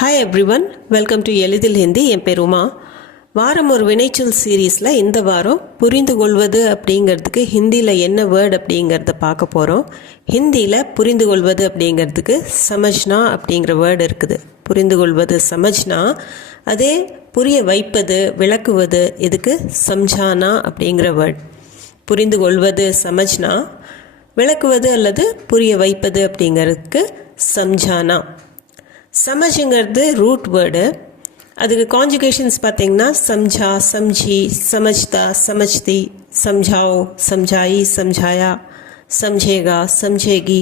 Hi everyone welcome to எளிதில் ஹிந்தி என் பேர் உமா. வாரம் ஒரு வினைச்சொல் சீரீஸில் இந்த வாரம் புரிந்து கொள்வது அப்படிங்கிறதுக்கு ஹிந்தியில் என்ன வேர்டு அப்படிங்கிறத பார்க்க போகிறோம் ஹிந்தியில் புரிந்து கொள்வது அப்படிங்கிறதுக்கு சமஜ்னா அப்படிங்கிற வேர்டு இருக்குது. புரிந்து கொள்வது சமஜ்னா அதே புரிய வைப்பது விளக்குவது இதுக்கு சம்ஜானா அப்படிங்கிற வேர்ட் புரிந்து கொள்வது சமஜ்னா விளக்குவது அல்லது புரிய வைப்பது அப்படிங்கிறதுக்கு சம்ஜானா. சமஜுங்கிறது ரூட் வேர்டு அதுக்கு கான்ஜுகேஷன்ஸ் பார்த்தீங்கன்னா சம்ஜா சம்ஜி சமஜ்தா சமஜ்தி சம்ஜாவோ சம்ஜாயி சம்ஜாயா சம்ஜேகா சம்ஜேகி.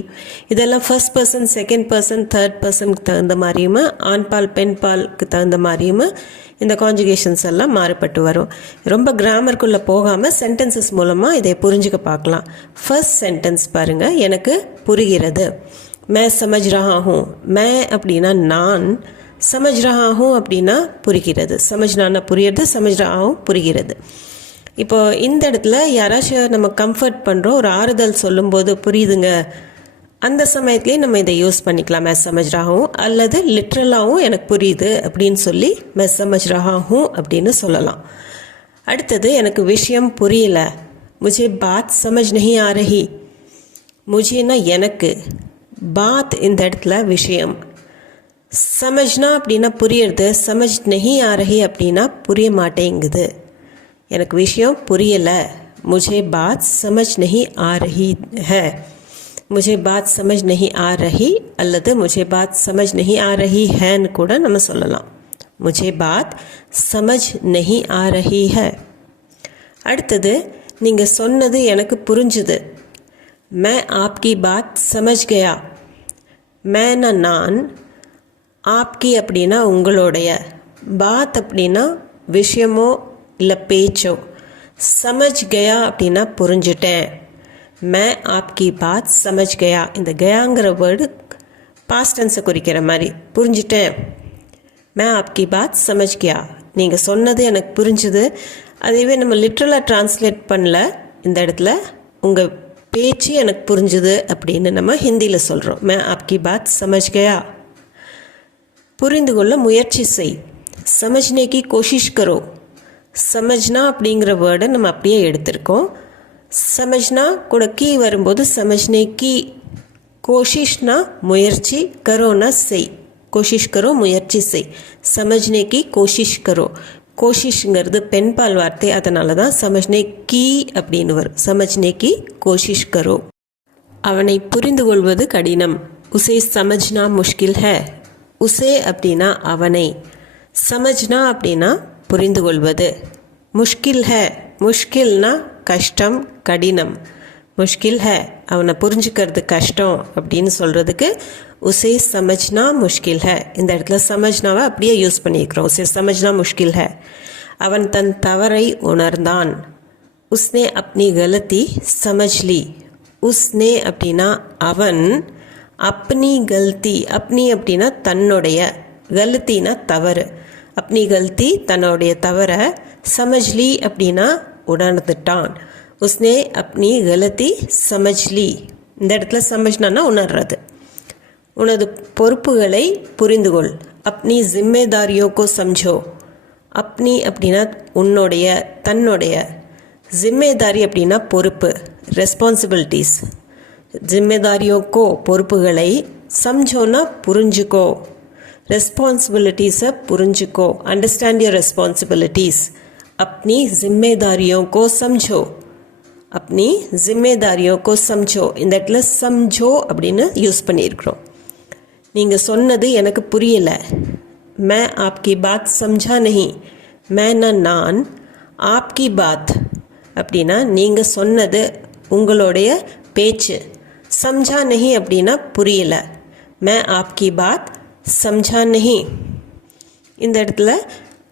இதெல்லாம் first person second person third பர்சனுக்கு தகுந்த மாதிரியும் ஆண்பால் பெண் பாலுக்கு தகுந்த மாதிரியும் இந்த காஞ்சுகேஷன்ஸ் எல்லாம் மாறுபட்டு வரும். ரொம்ப கிராமருக்குள்ளே போகாமல் சென்டென்சஸ் மூலமாக இதை புரிஞ்சுக்க பார்க்கலாம். ஃபர்ஸ்ட் சென்டென்ஸ் பாருங்கள் எனக்கு புரிகிறது. மே சமஜ் ரஹா மே அப்படின்னா நான் சமஜ் ரஹாஹும் அப்படின்னா புரிகிறது சமஜ்னானா புரியுறது சமஜ் ரஹா புரிகிறது இப்போ இந்த இடத்துல யாராச்சும் நம்ம கம்ஃபர்ட் பண்ணுறோம் ஒரு ஆறுதல் சொல்லும்போது புரியுதுங்க. அந்த சமயத்துலேயே நம்ம இதை யூஸ் பண்ணிக்கலாம். மெஸ் சமஜ் அல்லது லிட்ரலாகவும் எனக்கு புரியுது அப்படின்னு சொல்லி மெஸ் சமஜ் அப்படின்னு சொல்லலாம். அடுத்தது எனக்கு விஷயம் புரியல. முஜே பாத் சமஜ் நஹி ஆ ரஹி முஜேனா எனக்கு பாத் இந்த இடத்துல விஷயம். சமஜ்னா அப்படின்னா புரியுறது சமஜ் நெஹி ஆ அப்படின்னா புரிய மாட்டேங்குது. எனக்கு விஷயம் புரியலை. முஜே பாத் சமஜ் नहीं आ रही है பாத் சமஜ் நஹி ஆ அல்லது முஜே பாத் சமஜ் நஹி ஆ ரஹி ஹேன்னு கூட நம்ம சொல்லலாம். முझे பாத் சமஜ் நஹி ஆ ரஹி அடுத்தது நீங்கள் சொன்னது எனக்கு புரிஞ்சுது. மே ஆப்கி பாத் சமஜ் கயா. மேன நான் ஆப்கி அப்படின்னா உங்களுடைய பாத் அப்படின்னா விஷயமோ இல்லை பேச்சோ. சமஜ் கயா அப்படின்னா புரிஞ்சுட்டேன். மே ஆப்கி பாத் சமஜ் கயா. இந்த கயாங்கிற வேர்டு பாஸ்டன்ஸை குறிக்கிற மாதிரி. புரிஞ்சுட்டேன். மே ஆப்கி பாத் சமஜ் கயா. நீங்கள் சொன்னது எனக்கு புரிஞ்சுது. அதையவே நம்ம லிட்ரலாக ட்ரான்ஸ்லேட் பண்ணல. இந்த இடத்துல உங்கள் பேச்சு எனக்கு புரிஞ்சுது அப்படின்னு நம்ம ஹிந்தியில் சொல்கிறோம் மே ஆப்கி பாத் சமஜ் கயா. புரிந்து கொள்ள முயற்சி செய். சமஜ்னேக்கு கோஷிஷ் கரோ. சமஜ்னா அப்படிங்கிற வேர்டை நம்ம அப்படியே எடுத்திருக்கோம். சமஜ்னா கூட கீ வரும்போது சமஜ்னே கோஷிஷ்னா முயற்சி கரோனா செய். கோஷிஷ் கரோ முயற்சி செய். சமஜ்னே கி கோஷிஷ் கரோ. கோஷிஷ்ங்கிறது பெண்பால் வார்த்தை. அதனால தான் சமஜ்னே கி அப்படின்னு வரும் சமஜ்னே கி கோஷிஷ் கரோ அவனை புரிந்து கொள்வது கடினம். உசே சமஜ்னா முஷ்கில் ஹே. உசே அப்படின்னா அவனை. சமஜ்னா அப்படின்னா புரிந்து கொள்வது. முஷ்கில் ஹே. முஷ்கில்னா கஷ்டம் கடினம். முஷ்கில் ஹே. அவனை புரிஞ்சுக்கிறது கஷ்டம் அப்படின்னு சொல்கிறதுக்கு உசே சமஜ்னா முஷ்கில் ஹே. இந்த இடத்துல சமஜ்னாவை அப்படியே யூஸ் பண்ணியிருக்கிறோம். உசே சமஜ்னா முஷ்கில் ஹை. அவன் தன் தவறை உணர்ந்தான். உஸ்னே அப்னி கலத்தி சமஜ்லி. உஸ்னே அப்படின்னா அவன் அப்னி கல்தி அப்னி அப்படின்னா தன்னுடைய கல்த்தினா தவறு. அப்னி கல்தி தன்னுடைய தவறை சமஜ்லி அப்படின்னா உணர்ந்துட்டான். உஸ்னே அப்னி கலத்தி சமஜ்லி. இந்த இடத்துல சமஜ்னானா உணர்றது. உனது பொறுப்புகளை புரிந்துகொள். அப்னி ஜிம்மேதாரியோக்கோ சம்ஜோ. அப்னி அப்படின்னா உன்னுடைய தன்னுடைய. ஜிம்மேதாரி அப்படின்னா பொறுப்பு ரெஸ்பான்சிபிலிட்டிஸ் ஜிம்மேதாரியோக்கோ பொறுப்புகளை சம்ஜோன்னா புரிஞ்சுக்கோ. ரெஸ்பான்சிபிலிட்டிஸை புரிஞ்சுக்கோ. அண்டர்ஸ்டாண்ட் யுவர் ரெஸ்பான்சிபிலிட்டிஸ் அப்னி ஜிம்மேதாரியோக்கோ சம்ஜோ. அப்னி ஜிம்மேதாரியோ கோ சம்ஜோ. இந்த இடத்துல சம்ஜோ அப்படின்னு யூஸ் பண்ணியிருக்கிறோம். நீங்கள் சொன்னது எனக்கு புரியலை. மே ஆப்கி பாத் சம்ஜா நஹி. மேனா நான் ஆப்கி பாத். அப்படின்னா நீங்கள் சொன்னது உங்களுடைய பேச்சு. சம்ஜா நஹி அப்படின்னா புரியலை. மே ஆப்கி பாத் சம்ஜா நஹி. இந்த இடத்துல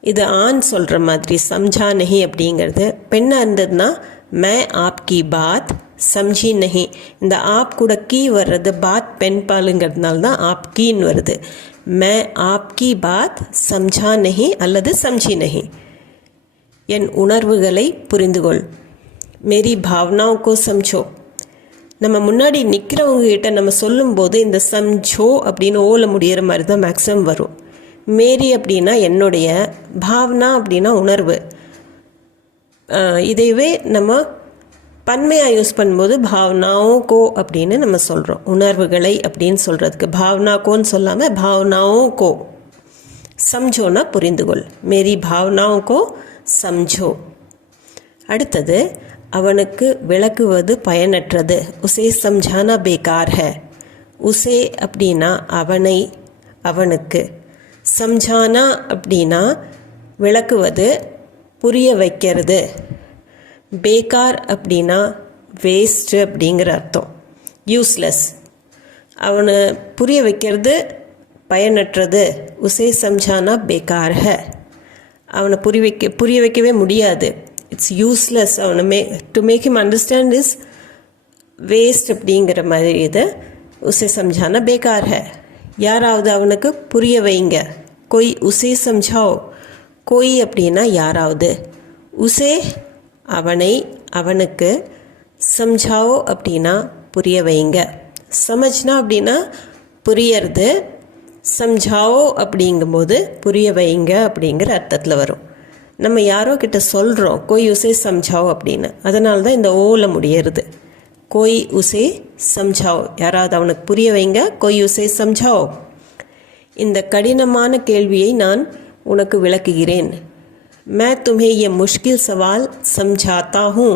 இது ஆண் சொல்கிற மாதிரி சம்ஜா நஹி அப்படிங்கிறது. பெண்ணாக இருந்ததுன்னா மே ஆப்கி பாத் சம்ஜி நஹி. இந்த ஆப் கூட கீ வர்றது பாத் பெண் பாலுங்கிறதுனால தான் ஆப் கீன்னு வருது. மே ஆப்கி பாத் சம்ஜா நஹி அல்லது சம்ஜி நஹி. என் உணர்வுகளை புரிந்துகொள். மேரி பாவனாவுக்கோ சம்ஜோ. நம்ம முன்னாடி நிற்கிறவங்க கிட்ட நம்ம சொல்லும்போது இந்த சம்ஜோ அப்படின்னு ஓல முடியிற மாதிரி தான் மேக்ஸிமம் வரும். மேரி அப்படின்னா என்னுடைய பாவனா அப்படின்னா உணர்வு. இதையவே நம்ம பன்மையாக யூஸ் பண்ணும்போது பாவனாவும் கோ அப்படின்னு நம்ம சொல்கிறோம் உணர்வுகளை அப்படின்னு சொல்கிறதுக்கு பாவனா கோன்னு சொல்லாமல் பாவனாவும் கோ சம்ஜோனா புரிந்துகொள். மேரி பாவனாவும் கோ சம்ஜோ. அடுத்தது அவனுக்கு விளக்குவது பயனற்றது. உசே சம்ஜானா பேகார் ஹ. உசே அப்படின்னா அவனை அவனுக்கு. சம்ஜானா அப்படின்னா விளக்குவது புரிய வைக்கிறது. பேக்கார் அப்படின்னா வேஸ்ட்டு அப்படிங்கிற அர்த்தம். யூஸ்லெஸ் அவனை புரிய வைக்கிறது பயனற்றது. உசே சம்ஜானா பேக்கார் ஹ அவனை புரிய வைக்க புரிய வைக்கவே முடியாது. இட்ஸ் யூஸ்லெஸ் அவனை மே to make him understand is waste அப்படிங்கிற மாதிரி இது. உசே சம்ஜானா பேக்கார் ஹ யாராவது அவனுக்கு புரிய வைங்க. கொய் உசே சம்ஜாவோ கொய் அப்படின்னா யாராவது. உசே அவனை அவனுக்கு சம்ஜாவோ அப்படின்னா புரிய வைங்க. சமஜ்னா அப்படின்னா புரியறது சம்ஜாவோ அப்படிங்கும்போது புரிய வைங்க அப்படிங்கிற அர்த்தத்தில் வரும். நம்ம யாரோ கிட்ட சொல்கிறோம் கோய் உசே சம்ஜாவோ அப்படின்னு. அதனால தான் இந்த ஓவில் முடியறது. கோய் உசே சம்ஜாவோ யாராவது அவனுக்கு புரிய வைங்க கோய் உசே சம்ஜாவோ இந்த கடினமான கேள்வியை நான் உனக்கு விளக்குகிறேன். मैं तुम्हें ये मुश्किल सवाल समझाता हूँ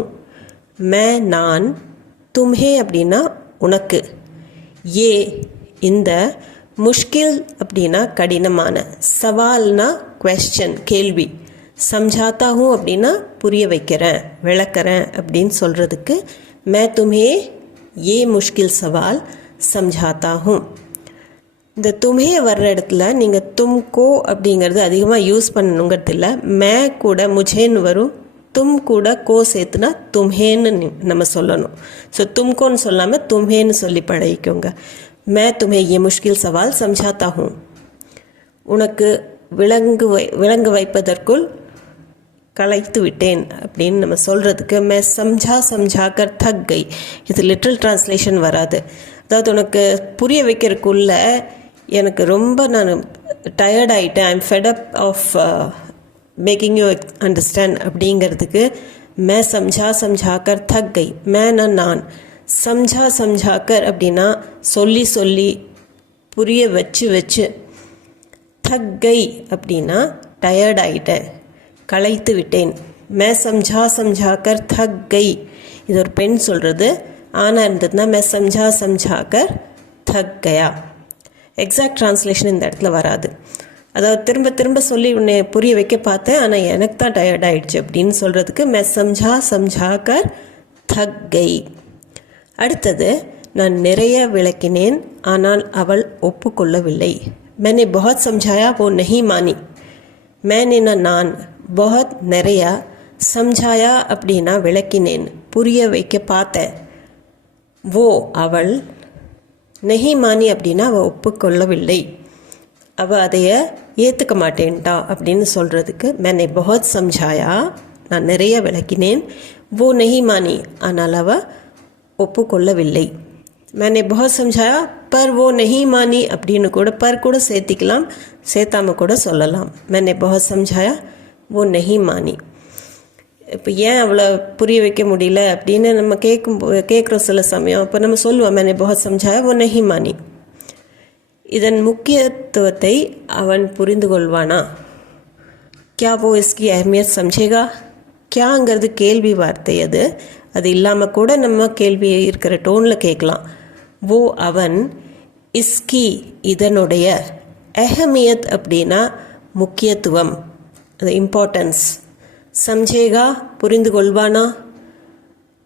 मैं நான் தும்ஹே அப்படின்னா உனக்கு ஏ இந்த முஷ்கில் அப்படின்னா கடினமான சவால்னா கொஸ்டின் கேள்வி சம்ஜாத்தா ஹூம் அப்படின்னா புரிய வைக்கிறேன் விளக்குறேன் அப்படின்னு சொல்கிறதுக்கு மே தும்ஹே ஏ முஷ்கில் சவால் சம்ஜாத்தா ஹூம் இந்த தும்ஹே வர்ற இடத்துல நீங்கள் தும்கோ அப்படிங்கிறது அதிகமாக யூஸ் பண்ணணுங்கிறது இல்லை மே கூட முஜேன்னு வரும். தும் கூட கோ சேர்த்துனா தும்ஹேன்னு நம்ம சொல்லணும். ஸோ தும்கோன்னு சொல்லாமல் தும்ஹேன்னு சொல்லி பழகிக்கோங்க. மே தும்ஹே ஏ முஷ்கில் சவால் சம்ஜாத்தாகும் உனக்கு விளங்கு வை விலங்கு வைப்பதற்குள் கலைத்து விட்டேன் அப்படின்னு நம்ம சொல்கிறதுக்கு மே சம்ஜா சம்ஜாக்கர் தக் கை. இது லிட்ரல் டிரான்ஸ்லேஷன் வராது. அதாவது உனக்கு புரிய வைக்கிறதுக்குள்ள எனக்கு ரொம்ப நான் டயர்ட் ஆகிட்டேன் I'm fed up of making you understand அப்படிங்கிறதுக்கு மே சம்ஜா சம்ஜாக்கர் தக் கை மேனா நான். சம்ஜா சம்ஜாக்கர் அப்படின்னா சொல்லி சொல்லி புரிய வச்சு வச்சு. தக் கை அப்படின்னா டயர்ட் ஆகிட்டேன் களைத்து விட்டேன். மே சம்ஜா சம்ஜாக்கர் தக் கை இது ஒரு பெண் சொல்கிறது ஆனால் இருந்ததுன்னா மே சம்ஜா சம்ஜாக்கர் தக் கயா எக்ஸாக்ட் ட்ரான்ஸ்லேஷன் இந்த இடத்துல வராது. அதாவது திரும்ப திரும்ப சொல்லி உன்னை புரிய வைக்க பார்த்தேன் ஆனால் எனக்கு தான் டயர்ட் ஆயிடுச்சு அப்படின்னு சொல்கிறதுக்கு மே சம்ஜா சம்ஜா கர் தக் கை அடுத்தது நான் நிறைய விளக்கினேன் ஆனால் அவள் ஒப்புக்கொள்ளவில்லை. மேனே பகத் சம்ஜாயா ஓ நெஹி மானி. மேனேனா நான் பகத் நிறையா சம்ஜாயா அப்படின்னா விளக்கினேன் புரிய வைக்க பார்த்தேன். ஓ அவள் நெஹி மானி அப்படின்னா அவள் ஒப்புக்கொள்ளவில்லை அவள் அதைய ஏற்றுக்க மாட்டேன்ட்டா அப்படின்னு சொல்கிறதுக்கு मैंने बहुत समझाया நான் நிறைய விளக்கினேன் वो नहीं मानी ஆனால் அவள் ஒப்புக்கொள்ளவில்லை मैंने बहुत समझाया पर वो नहीं मानी அப்படின்னு கூட பர் கூட சேர்த்திக்கலாம் சேர்த்தாம கூட சொல்லலாம் मैंने बहुत समझाया वो नहीं मानी இப்போ ஏன் அவ்வளோ புரிய வைக்க முடியல அப்படின்னு நம்ம கேட்கும் கேட்குறோம் சில சமயம். அப்போ நம்ம சொல்லுவோம் மேனே பகத் சம்ஜாய ஒ நஹி இதன் முக்கியத்துவத்தை அவன் புரிந்து கொள்வானா? கியா போ இஸ்கி அஹமியத் சம்ஜேகா? கியாங்கிறது கேள்வி வார்த்தை அது. அது இல்லாமல் கூட நம்ம கேள்வி இருக்கிற டோனில் கேட்கலாம். ஓ அவன் இஸ்கி இதனுடைய அஹமியத் அப்படின்னா முக்கியத்துவம் அது இம்பார்ட்டன்ஸ் சம்ஜேகா புரிந்து கொள்வானா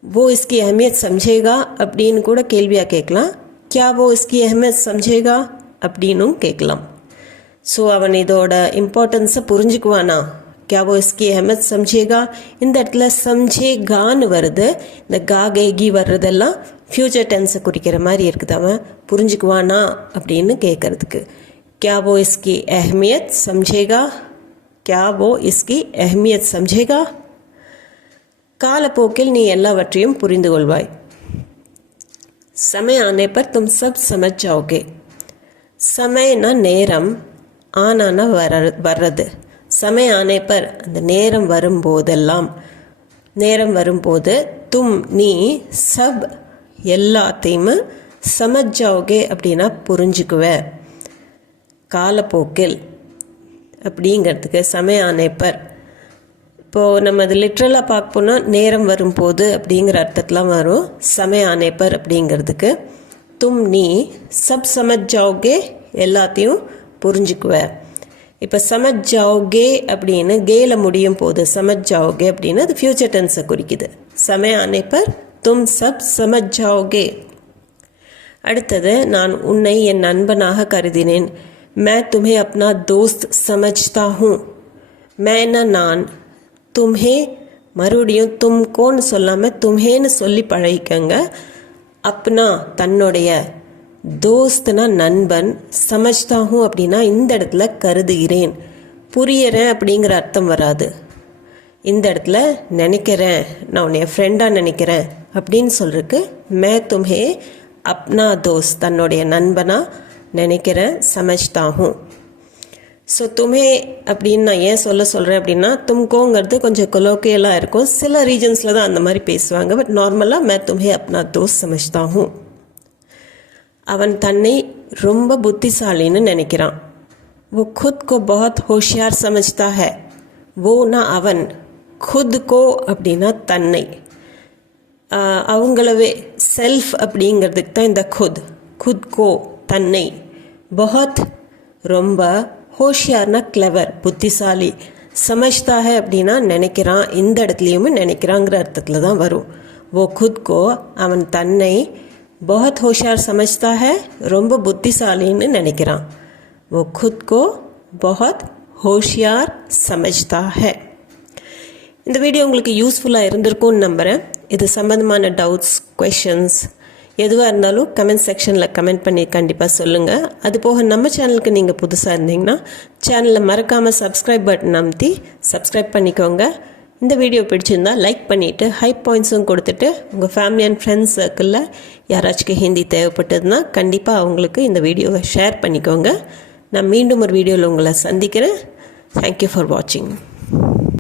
वो इसकी अहमियत समझेगा அப்படின்னு கூட கேள்வியாக கேட்கலாம் क्या वो इसकी अहमियत समझेगा அப்படின்னும் கேட்கலாம் ஸோ அவன் இதோட இம்பார்ட்டன்ஸை புரிஞ்சுக்குவானா क्या वो इसकी अहमियत समझेगा இந்த இடத்துல சம்ஜேகான்னு வருது இந்த கா கேகி வர்றதெல்லாம் ஃப்யூச்சர் டென்ஸை குறிக்கிற மாதிரி இருக்குது அவன் புரிஞ்சுக்குவானா அப்படின்னு கேட்கறதுக்கு क्या वो इसकी अहमियत समझेगा क्या वो इसकी अहमियत समझेगा காலப்போக்கில் நீ எல்லாவற்றையும் புரிந்து கொள்வாய் समय आने पर तुम सब समझ जाओगे समयना நேரம் ஆனானா வர வர்றது சமய ஆனே பர் அந்த நேரம் வரும்போதெல்லாம் நேரம் வரும்போது தும் நீ சப் எல்லாத்தையுமே சமஜாவோகே அப்படின்னா புரிஞ்சுக்குவ காலப்போக்கில் அப்படிங்கிறதுக்கு சமய ஆணைப்பர். இப்போது நம்ம அது லிட்ரலாக பார்க்க போனால் நேரம் வரும்போது அப்படிங்கிற அர்த்தத்தெலாம் வரும். சமய ஆணைப்பர் அப்படிங்கிறதுக்கு தும் நீ சப் சமஜ் ஜாவ்கே எல்லாத்தையும் புரிஞ்சுக்குவ. இப்போ சமஜ் ஜாவ்கே அப்படின்னு கேல முடியும் போது சமஜ் ஜாவோகே அப்படின்னு அது ஃப்யூச்சர் டென்ஸை குறிக்குது. சமய ஆணைப்பர் தும் சப் சமஜ் ஜாவோகே. அடுத்தது நான் உன்னை என் நண்பனாக கருதினேன். मैं तुम्हें अपना दोस्त समझता हूँ। மேன நான் தும்ஹே மறுபடியும் தும்கோன்னு சொல்லாமல் தும்ஹேன்னு சொல்லி பழகிக்கங்க அப்னா தன்னுடைய தோஸ்துனா நண்பன் சமஜ்தாகும் அப்படின்னா இந்த இடத்துல கருதுகிறேன் புரியறேன் அப்படிங்கிற அர்த்தம் வராது இந்த இடத்துல நினைக்கிறேன் நான் உன்னைய ஃப்ரெண்டாக நினைக்கிறேன் அப்படின்னு சொல்கிறதுக்கு மே தும்ஹே அப்னா தோஸ்த் தன்னுடைய நண்பனாக நினைக்கிறேன் சமஜ்தாகும் ஸோ துமே அப்படின்னு நான் ஏன் சொல்ல சொல்கிறேன் அப்படின்னா தும்கோங்கிறது கொஞ்சம் கொலோக்கியலாக இருக்கும் சில ரீஜன்ஸில் தான் அந்த மாதிரி பேசுவாங்க பட் நார்மலாக மே தும்ஹே அப்னா தோஸ்த் சமஜ்தாகும் அவன் தன்னை ரொம்ப புத்திசாலின்னு நினைக்கிறான் वो खुद को बहुत होशियार समझता है வோனா அவன் खुद को அப்படின்னா தன்னை ஆஹ் அவங்களவே செல்ஃப் அப்படிங்கிறதுக்கு தான் இந்த खुद खुद को தன்னை बहुत ரொம்ப ஹோஷியார்னா கிளவர் புத்திசாலி சமஜ்தா है அப்படின்னா நினைக்கிறான் இந்த இடத்துலையுமே நினைக்கிறாங்கிற அர்த்தத்தில் தான் வரும் वो खुद को அவன் தன்னை बहुत होशियार समझता है ரொம்ப புத்திசாலின்னு நினைக்கிறான் वो खुद को बहुत होशियार समझता है இந்த வீடியோ உங்களுக்கு யூஸ்ஃபுல்லாக இருந்திருக்கும்னு நம்புகிறேன் இது சம்மந்தமான டவுட்ஸ் கொஷின்ஸ் எதுவாக இருந்தாலும் கமெண்ட் செக்ஷனில் கமெண்ட் பண்ணி கண்டிப்பாக சொல்லுங்கள் அது போக நம்ம சேனலுக்கு நீங்கள் புதுசாக இருந்தீங்கன்னா சேனலில் மறக்காமல் சப்ஸ்கிரைப் பட்டன் அமுத்தி சப்ஸ்கிரைப் பண்ணிக்கோங்க. இந்த வீடியோ பிடிச்சிருந்தா லைக் பண்ணிவிட்டு ஹை பாயிண்ட்ஸும் கொடுத்துட்டு உங்கள் ஃபேமிலி அண்ட் ஃப்ரெண்ட்ஸ் சர்க்கிளில் யாராச்சும் ஹிந்தி தேவைப்பட்டதுன்னா கண்டிப்பாக அவங்களுக்கு இந்த வீடியோவை ஷேர் பண்ணிக்கோங்க. நான் மீண்டும் ஒரு வீடியோவில் உங்களை சந்திக்கிறேன். தேங்க்யூ ஃபார் வாட்சிங்